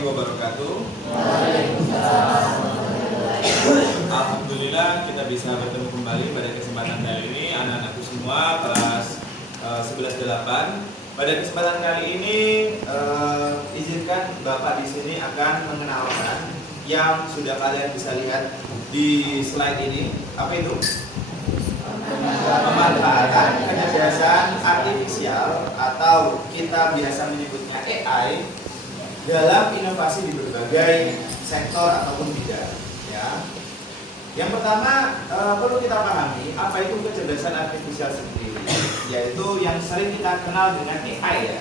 warahmatullahi wabarakatuh. Alhamdulillah kita bisa bertemu kembali pada kesempatan kali ini anak-anakku semua kelas 11-8. Pada kesempatan kali ini izinkan Bapak di sini akan mengenalkan yang sudah kalian bisa lihat di slide ini. Apa itu? Pemanfaatan kecerdasan artifisial atau kita biasa menyebutnya AI dalam inovasi di berbagai sektor ataupun bidang. Ya. Yang pertama perlu kita pahami apa itu kecerdasan artifisial sendiri, yaitu yang sering kita kenal dengan AI ya.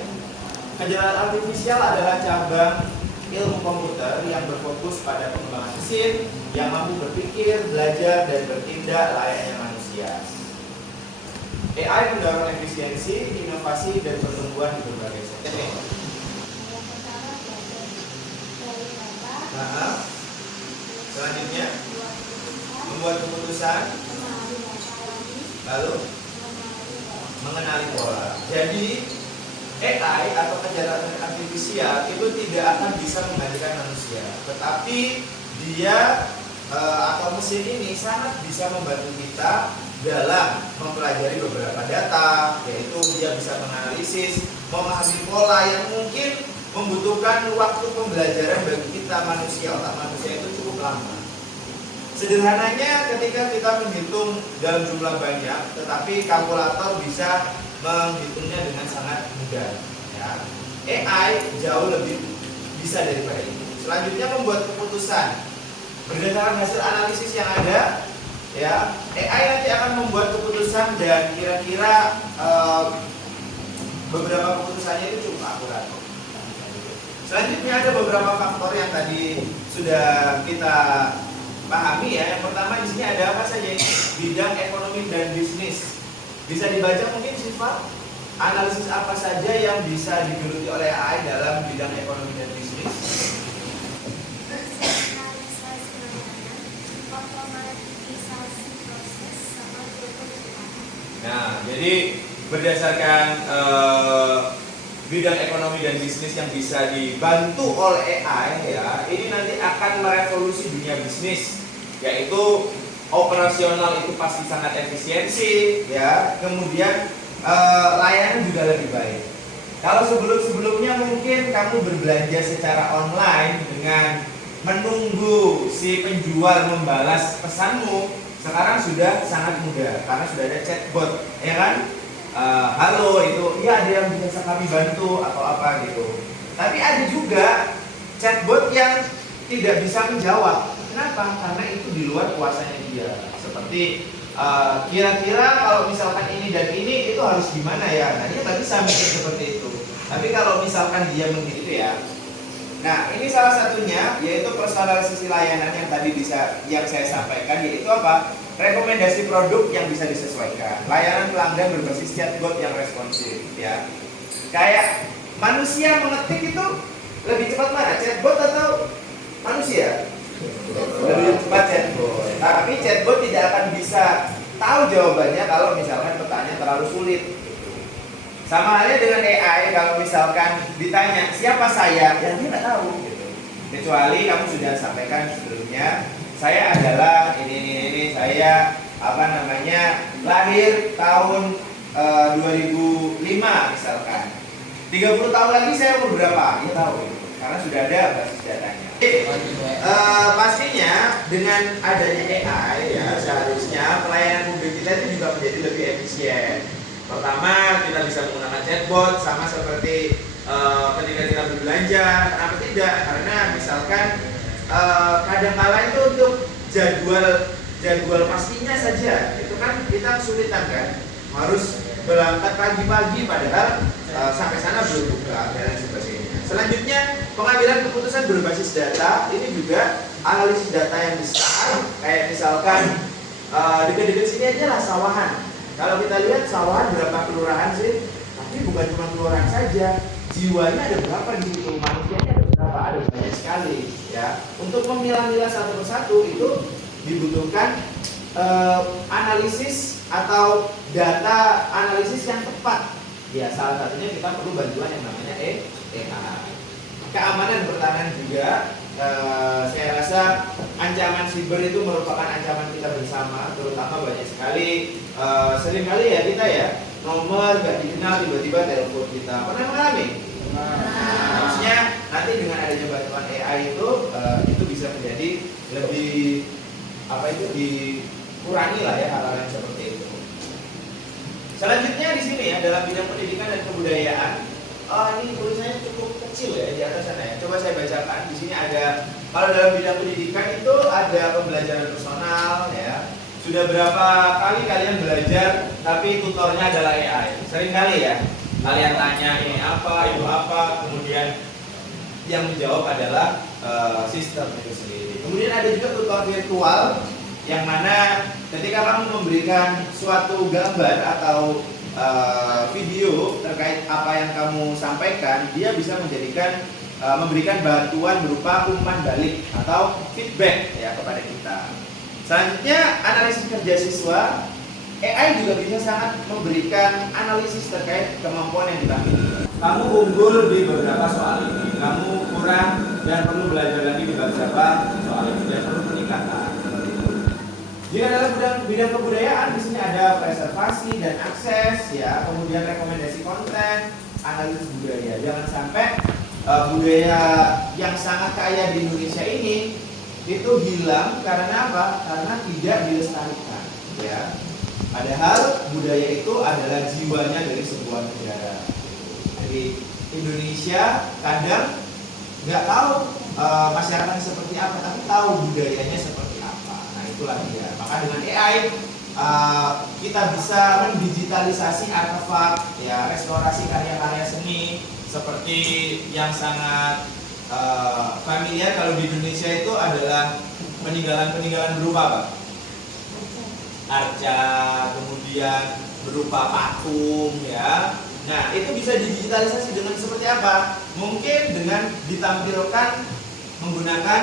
Kecerdasan artifisial adalah cabang ilmu komputer yang berfokus pada pengembangan mesin yang mampu berpikir, belajar, dan bertindak layaknya manusia. AI mendorong efisiensi, inovasi, dan pertumbuhan di berbagai sektor. Selanjutnya, membuat keputusan, lalu mengenali pola. Jadi, AI atau kecerdasan artifisial itu tidak akan bisa menggantikan manusia, tetapi dia atau mesin ini sangat bisa membantu kita dalam mempelajari beberapa data, yaitu dia bisa menganalisis, memahami pola yang mungkin membutuhkan waktu pembelajaran bagi kita manusia. Otak manusia itu cukup lama. Sederhananya ketika kita menghitung dalam jumlah banyak, tetapi kalkulator bisa menghitungnya dengan sangat mudah. Ya. AI jauh lebih bisa daripada itu. Selanjutnya membuat keputusan berdasarkan hasil analisis yang ada. Ya, AI nanti akan membuat keputusan dan kira-kira beberapa keputusannya itu cukup akurat. Selanjutnya ada beberapa faktor yang tadi sudah kita pahami ya. Yang pertama di sini ada apa saja? Bidang ekonomi dan bisnis. Bisa dibaca mungkin Siva, analisis apa saja yang bisa digeluti oleh AI dalam bidang ekonomi dan bisnis? Nah, jadi berdasarkan bidang ekonomi dan bisnis yang bisa dibantu oleh AI ya, ini nanti akan merevolusi dunia bisnis, yaitu operasional itu pasti sangat efisiensi ya, kemudian layanan juga lebih baik. Kalau sebelumnya mungkin kamu berbelanja secara online dengan menunggu si penjual membalas pesanmu, sekarang sudah sangat mudah karena sudah ada chatbot, ya kan? Halo itu, ya ada yang bisa kami bantu atau apa gitu. Tapi ada juga chatbot yang tidak bisa menjawab. Kenapa? Karena itu di luar kuasanya dia. Seperti kira-kira kalau misalkan ini dan ini itu harus gimana ya? Nah dia nggak bisa mikir seperti itu. Tapi kalau misalkan dia begitu ya. Nah ini salah satunya yaitu personalisasi layanan yang tadi yang saya sampaikan, yaitu apa? Rekomendasi produk yang bisa disesuaikan, layanan pelanggan berbasis chatbot yang responsif ya. Kayak manusia mengetik itu lebih cepat mana? Chatbot atau manusia? Lebih cepat chatbot. Tapi chatbot tidak akan bisa tahu jawabannya kalau misalkan pertanyaan terlalu sulit. Sama halnya dengan AI, kalau misalkan ditanya siapa saya, ya dia nggak tahu gitu. Kecuali kamu sudah sampaikan sebelumnya, saya adalah ini saya lahir tahun 2005 misalkan. 30 tahun lagi saya umur berapa? Ya tahu gitu. Karena sudah ada basis datanya. Pastinya dengan adanya AI ya, seharusnya pelayanan publik kita itu juga menjadi lebih efisien. Pertama, kita bisa menggunakan chatbot sama seperti ketika kita berbelanja. Kenapa tidak? Karena misalkan kadang-kala itu untuk jadwal pastinya saja itu kan kita kesulitan kan, harus berangkat pagi-pagi padahal sampai sana belum buka dan sebagainya. Selanjutnya pengambilan keputusan berbasis data, ini juga analisis data yang besar, kayak misalkan dekat-dekat sini aja lah sawahan. Kalau kita lihat sawahan berapa kelurahan sih, tapi bukan cuma kelurahan saja, jiwanya ada berapa di situ, manusianya ada berapa, ada banyak sekali ya. Untuk memilah-milah satu persatu itu dibutuhkan analisis atau data analisis yang tepat ya. Salah satunya kita perlu bantuan yang namanya AI. keamanan pertahanan juga. Saya rasa ancaman siber itu merupakan ancaman kita bersama, terutama banyak sekali seringkali ya kita ya nomor gak dikenal tiba-tiba telepon kita. Pernah mengalami? Maksudnya nanti dengan adanya bantuan AI itu bisa menjadi lebih dikurangi lah ya hal-hal yang seperti itu. Selanjutnya di sini ya dalam bidang pendidikan dan kebudayaan. Ini tulisannya cukup kecil ya di atas sana ya. Coba saya bacakan. Di sini ada, kalau dalam bidang pendidikan itu ada pembelajaran personal ya. Sudah berapa kali kalian belajar tapi tutornya adalah AI? Sering kali ya. Kalian tanya ini apa, itu apa, kemudian yang menjawab adalah sistem itu sendiri. Kemudian ada juga tutor virtual yang mana ketika kamu memberikan suatu gambar atau video terkait apa yang kamu sampaikan, dia bisa memberikan bantuan berupa umpan balik atau feedback ya kepada kita. Selanjutnya analisis kerja siswa, AI juga bisa sangat memberikan analisis terkait kemampuan yang kita miliki. Kamu unggul di beberapa soal ini, kamu kurang dan perlu belajar lagi di beberapa soal ini dan perlu peningkatan. Jika dalam bidang kebudayaan di sini ada preservasi dan akses ya, kemudian rekomendasi konten, analisis budaya. Jangan sampai budaya yang sangat kaya di Indonesia ini itu hilang karena apa? Karena tidak dilestarikan ya. Padahal budaya itu adalah jiwanya dari sebuah negara. Jadi Indonesia kadang nggak tahu masyarakatnya seperti apa, tapi tahu budayanya seperti apa. Nah itulah dia. Maka dengan AI kita bisa mendigitalisasi artefak, ya restorasi karya-karya seni seperti yang sangat familiar kalau di Indonesia itu adalah peninggalan-peninggalan berupa apa? Arca, kemudian berupa patung, ya. Nah itu bisa digitalisasi dengan seperti apa? Mungkin dengan ditampilkan menggunakan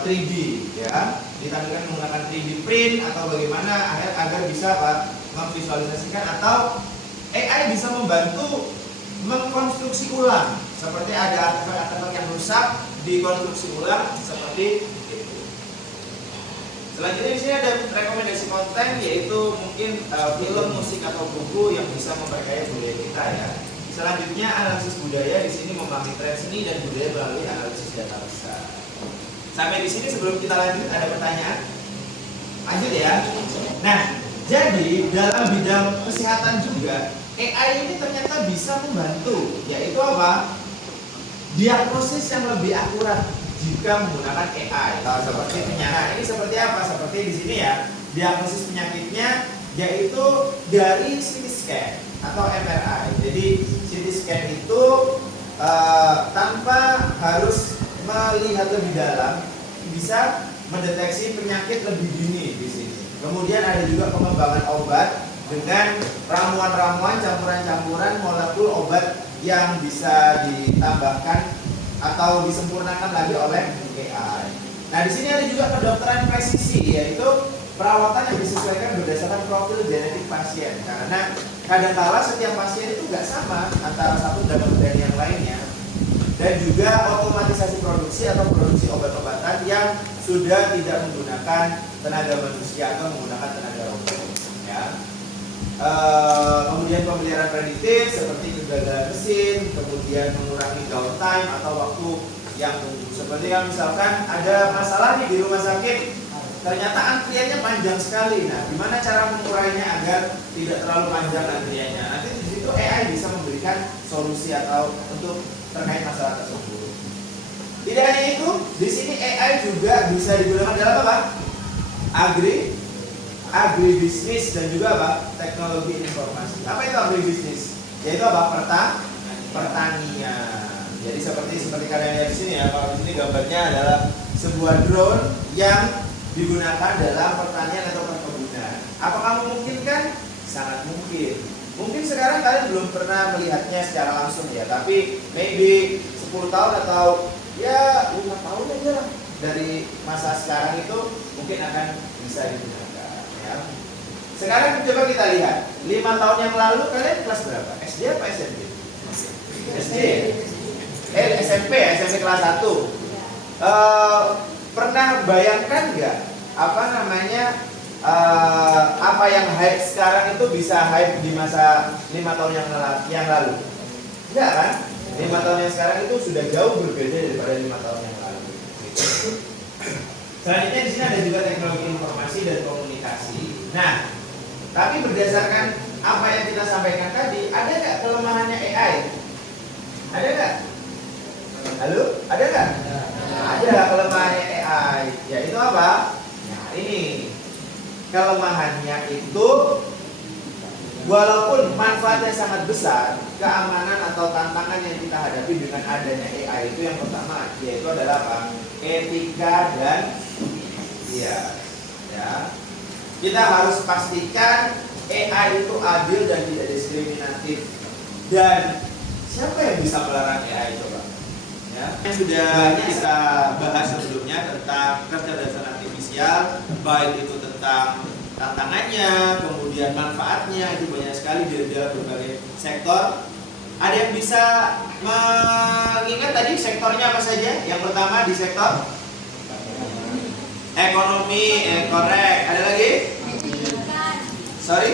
3D, ya, ditampilkan menggunakan 3D print atau bagaimana agar bisa apa? Memvisualisasikan, atau AI bisa membantu mengkonstruksi ulang, seperti ada artefak-artefak yang rusak dikonstruksi ulang seperti itu. Selanjutnya di sini ada rekomendasi konten, yaitu mungkin film, musik atau buku yang bisa memperkaya budaya kita ya. Selanjutnya analisis budaya, di sini memahami tren seni dan budaya melalui analisis data besar. Sampai di sini sebelum kita lanjut ada pertanyaan? Lanjut ya. Nah, jadi dalam bidang kesehatan juga AI ini ternyata bisa membantu, yaitu apa? Diagnosis yang lebih akurat jika menggunakan AI. Seperti penyakit ini seperti apa? Seperti di sini ya, diagnosis penyakitnya yaitu dari CT scan atau MRI. Jadi CT scan itu tanpa harus melihat lebih dalam bisa mendeteksi penyakit lebih dini di sini. Kemudian ada juga pengembangan obat dengan ramuan-ramuan, campuran-campuran molekul obat yang bisa ditambahkan atau disempurnakan lagi oleh AI. Nah, di sini ada juga kedokteran presisi, yaitu perawatan yang disesuaikan berdasarkan profil genetik pasien. Karena kadang-kala setiap pasien itu nggak sama antara satu dengan yang lainnya. Dan juga otomatisasi produksi atau produksi obat-obatan yang sudah tidak menggunakan tenaga manusia atau menggunakan tenaga robot. Ya. Kemudian pemeliharaan prediktif seperti kegagalan mesin, kemudian mengurangi downtime atau waktu yang tunggu. Seperti yang misalkan ada masalah nih di rumah sakit, ternyata antriannya panjang sekali. Nah, gimana cara menguranginya agar tidak terlalu panjang antriannya? Nanti di situ AI bisa memberikan solusi atau untuk terkait masalah tersebut. Tidak hanya itu, di sini AI juga bisa digunakan dalam apa? Agribisnis dan juga apa? Teknologi informasi. Apa itu agribisnis? Yaitu apa? Pertanian. Jadi seperti kalian lihat di sini ya. Kalau di sini gambarnya adalah sebuah drone yang digunakan dalam pertanian atau perkebunan. Apakah memungkinkan? Sangat mungkin. Mungkin sekarang kalian belum pernah melihatnya secara langsung ya, tapi maybe 10 tahun atau ya 5 tahun aja lah dari masa sekarang itu mungkin akan bisa digunakan ya. Sekarang coba kita lihat 5 tahun yang lalu kalian kelas berapa? SD apa SMP? SD. SMP ya, SMP kelas 1. Pernah bayangkan nggak apa namanya apa yang hype sekarang itu bisa hype di masa 5 tahun yang lalu? Enggak kan? 5 tahun yang sekarang itu sudah jauh berbeda daripada 5 tahun yang lalu. Selanjutnya di sini ada juga teknologi informasi dan komunikasi. Nah, tapi berdasarkan apa yang kita sampaikan tadi, ada nggak kelemahannya AI? Ada nggak? Halo, ada nggak? Ada kelemahannya AI. Ya itu apa? Nah ini kelemahannya itu, walaupun manfaatnya sangat besar, keamanan atau tantangan yang kita hadapi dengan adanya AI itu yang pertama, yaitu adalah apa? Etika dan ya. Kita harus pastikan AI itu adil dan tidak diskriminatif. Dan siapa yang bisa melarang AI coba? Ya, yang sudah kita bahas sebelumnya tentang kecerdasan artifisial, baik itu tentang tantangannya, kemudian manfaatnya, itu banyak sekali di dalam berbagai sektor. Ada yang bisa mengingat tadi sektornya apa saja? Yang pertama di sektor ekonomi, korek. Ada lagi? Sorry?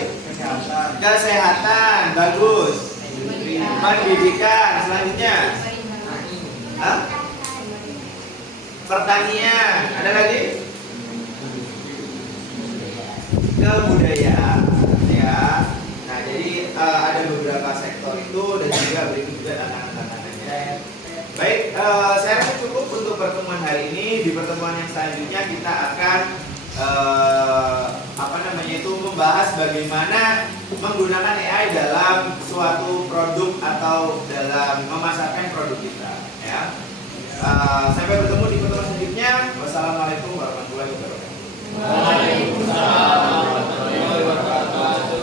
Kesehatan, bagus. Pendidikan, selanjutnya. Hah? Pertanian, ada lagi? Kebudayaan, ya. Nah, jadi ada beberapa sektor itu dan juga berikut juga tantangan-tantangannya. Baik, saya rasa cukup untuk pertemuan hari ini. Di pertemuan yang selanjutnya kita akan membahas bagaimana menggunakan AI dalam suatu produk atau dalam memasarkan produk kita. Ya. Sampai bertemu